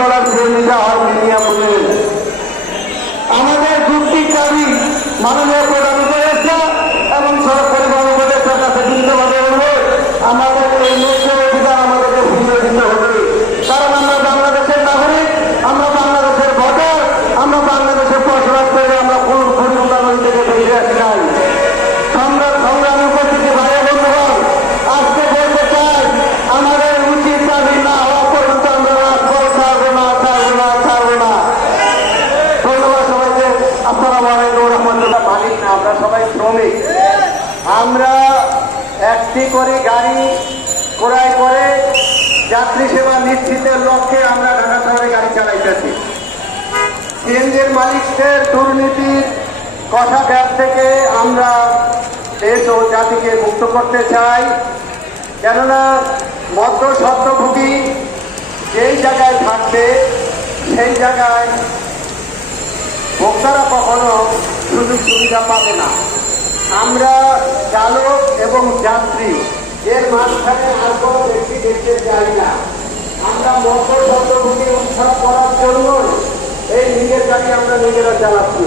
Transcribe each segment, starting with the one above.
Dollar ফিরিয়ে দেওয়া হয় মিনিয়াপুরে। আমাদের যুক্তির দাবি মাননীয় প্রধান উপদেষ্টা এবং সড়ক পরিবহন উপদেষ্টার কাছে বিন্দুভাবে অনুরোধ, আমাদের এই ন্যায্য অধিকার আমাদেরকে ফিরিয়ে দিতে হবে। কারণ আমরা বাংলাদেশের নাগরিক, আমরা বাংলাদেশের ভোটার, আমরা বাংলাদেশে বসবাস করে আমরা কোন পরিবর্তন থেকে বেরিয়ে আসি নাই। সংগ্রামী উপস্থিতি ভাই বন্ধুগণ, আজকে বলতে চাই আমাদের উচিত দাবি না হওয়া পর্যন্ত আমরা রাজপথ ছাড়বো না, ছাড়বো না, ছাড়বো না। ধন্যবাদ সবাইকে। আসসালামু আলাইকুম রহমতুল্লাহ। মালিক না, আমরা সবাই শ্রমিক। আমরা একটি করে গাড়ি ক্রয় করে যাত্রী সেবা নিশ্চিতের লক্ষ্যে আমরা ঢাকা শহরে গাড়ি চালাইতেছি। সিএনজির মালিকদের দুর্নীতির কথা ব্যাপ থেকে আমরা দেশ ও জাতিকে মুক্ত করতে চাই। কেননা মধ্য স্বত্বভোগী যেই জায়গায় থাকবে সেই জায়গায় ভোক্তারা কখনো সুযোগ সুবিধা পাবে না। আমরা চালক এবং যাত্রী এর মাঝখানে আর কোনো ব্যক্তি দেখতে চাই না। আমরা মধ্য স্বত্বভোগী উৎসাহ করার জন্য এই নিজের গাড়ি আমরা নিজেরা চালাচ্ছি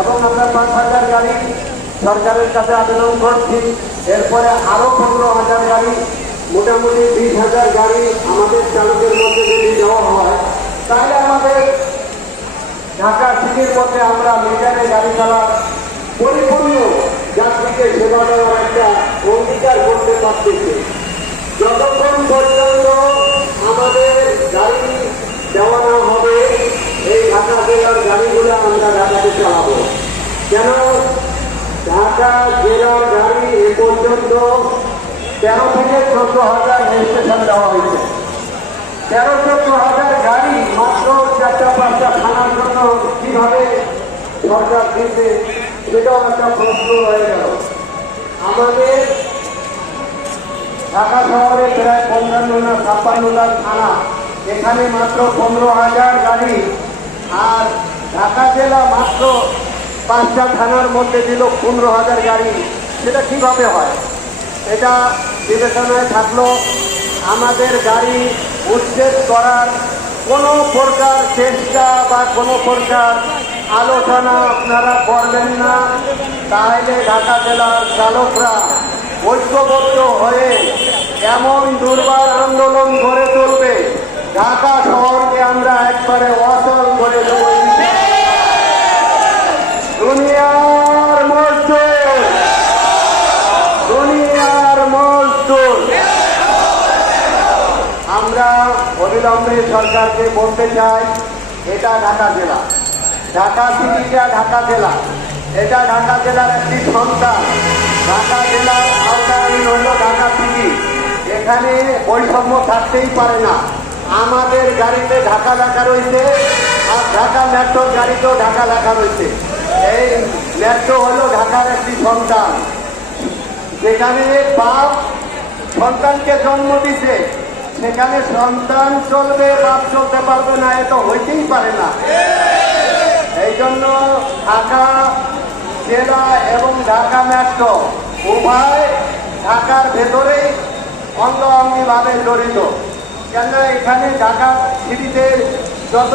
এবং আমরা 5,000 গাড়ি সরকারের কাছে আবেদন করছি। এরপরে আরো 15,000 গাড়ি, মোটামুটি 20,000 গাড়ি আমাদের চালকের মধ্যে যদি দেওয়া হয়, তাহলে আমাদের ঢাকা সিটির মধ্যে আমরা মিটারে গাড়ি চালা পরিপূর্ণ যাত্রীকে সেবা দেওয়ার একটা অঙ্গীকার করতে পারতেছি। যতক্ষণ পর্যন্ত আমাদের গাড়ি দেওয়া না হবে, এই ঢাকা জেলার গাড়িগুলো আমরা ঢাকাতে চালাবো। কেন ঢাকা জেলার গাড়ি এ পর্যন্ত 13 থেকে 14,000 রেজিস্ট্রেশন দেওয়া হয়েছে। 13-14,000 গাড়ি মাত্র 4টা-5টা থানার জন্য কিভাবে সরকার দিতে, সেটাও একটা প্রশ্ন হয়ে গেল। আমাদের ঢাকা শহরে প্রায় 55 না 56টা থানা, এখানে মাত্র 15,000 গাড়ি, আর ঢাকা জেলা মাত্র 5টা থানার মধ্যে দিল 15,000 গাড়ি। সেটা কিভাবে হয়? এটা বিবেচনায় থাকলো। আমাদের গাড়ি উচ্ছেদ করার কোনো প্রকার চেষ্টা বা কোনো প্রকার আলোচনা আপনারা করবেন না, তাহলে ঢাকা জেলার চালকরা ঐক্যবদ্ধ হয়ে এমন দুর্বার আন্দোলন গড়ে তুলবে, ঢাকা শহরকে আমরা একবারে অচল করে দেব। দুনিয়ার মজদুর, দুনিয়ার মজদুর। আমরা অবিলম্বে সরকারকে বলতে চাই, এটা ঢাকা জেলা, ঢাকা সিটিটা ঢাকা জেলা, এটা ঢাকা জেলার একটি সন্তান। ঢাকা জেলার আওতাধীন হল ঢাকা সিটি। এখানে বৈষম্য থাকতেই পারে না। আমাদের গাড়িতে ঢাকা লেখা রয়েছে, আর ঢাকা মেট্রোর গাড়িতেও ঢাকা লেখা রয়েছে। এই মেট্রো হলো ঢাকার একটি সন্তান। যেখানে বাপ সন্তানকে জন্ম দিছে, সেখানে সন্তান চলবে, বাপ চলতে পারবে না, এ তো হইতেই পারে না। এই জন্য ঢাকা জেলা এবং ঢাকা মেট্রো উভয় ঢাকার ভেতরেই অঙ্গাঙ্গিভাবে জড়িত। কেন এখানে ঢাকা সিটিতে যত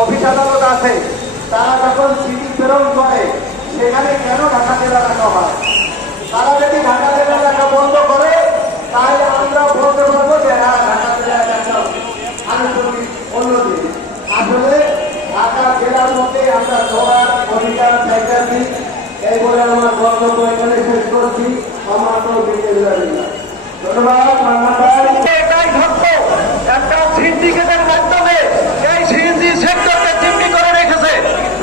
অফিস আদালত আছে, তারা যখন সিটি প্রেরণ করে, সেখানে কেন ঢাকা জেলা রাখা হয়? তারা যদি ঢাকা জেলা রাখা বন্ধ করে, তাহলে আমরা বলতে পারবো যে হ্যাঁ, ঢাকা জেলা একটা আনুষ্ঠানিক উন্নতি। আসলে ঢাকা জেলার মধ্যে আমরা সবার অধিকার চাইতেছি। এই বলে আমার বক্তব্য এখানে শেষ করছি। আমার তো ধন্যবাদ। এটাই ভাবতো একটা সিন্ডিকেটের মাধ্যমে এই সিএনজি সেক্টরকে জিম্মি করে রেখেছে।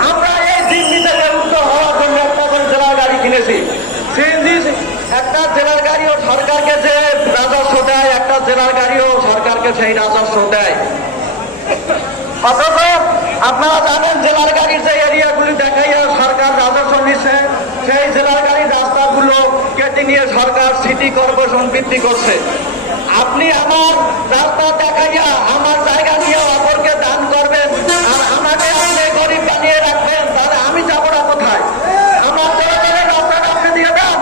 আমরা এই জিম্মি থেকে মুক্ত হওয়ার জন্য একটা করে জেলার গাড়ি কিনেছি। সিএনজি একটা জেলার গাড়িও সরকারকে যে রাজস্ব দেয়, একটা জেলার গাড়িও সরকারকে সেই রাজস্ব দেয়। অথচ আপনারা জানেন, জেলার গাড়ির যে এরিয়াগুলি দেখাইয়া সরকার রাজস্ব নিচ্ছে, সেই জেলার গাড়ির রাস্তাগুলো কেটে নিয়ে সরকার সিটি কর্পোরেশন বৃদ্ধি করছে। আপনি আমার রাস্তা দেখাইয়া আমার জায়গা নিয়ে অপরকে দান করবেন, আর আমাকে আপনি গরিব বানিয়ে রাখবেন, তাহলে আমি যাবো না কোথায়? আমার জনগণের রাস্তাটা আপনি দিয়ে দেন।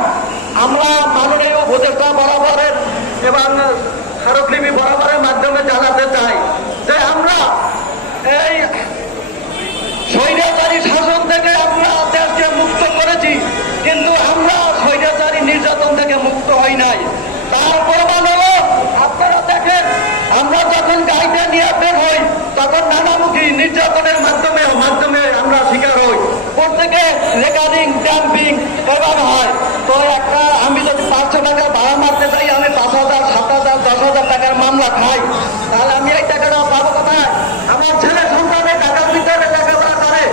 আমরা মাননীয় উপদেষ্টা বরাবরের এবং স্মারকলিপি বরাবরের মাধ্যমে জানাতে চাই যে আমরা হয় নাই। তার প্রমাণ হলো আপনারা দেখেন, আমরা যখন গাড়িটা নিয়ে বের হই তখন নানামুখী নির্যাতনের মাধ্যমে আমরা শিকার হই। প্রত্যেকে রেকর্ডিং ড্যাম্পিং এভাবে হয়। তো একটা আমি যদি 500 টাকা ভাড়া মারতে চাই, আমি 5,000, 7,000, 10,000 টাকার মামলা খাই, তাহলে আমি এই টাকাটা পাবো কোথায়? আমার ছেলে সন্তানের টাকার ভিতরে লেখাপড়া করে,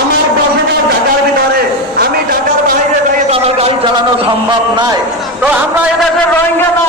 আমার 10,000 টাকার ভিতরে, আমি ঢাকার বাইরে যাই তো আমার গাড়ি চালানো সম্ভব নাই। তো আমরা এদেশের রোহিঙ্গা না,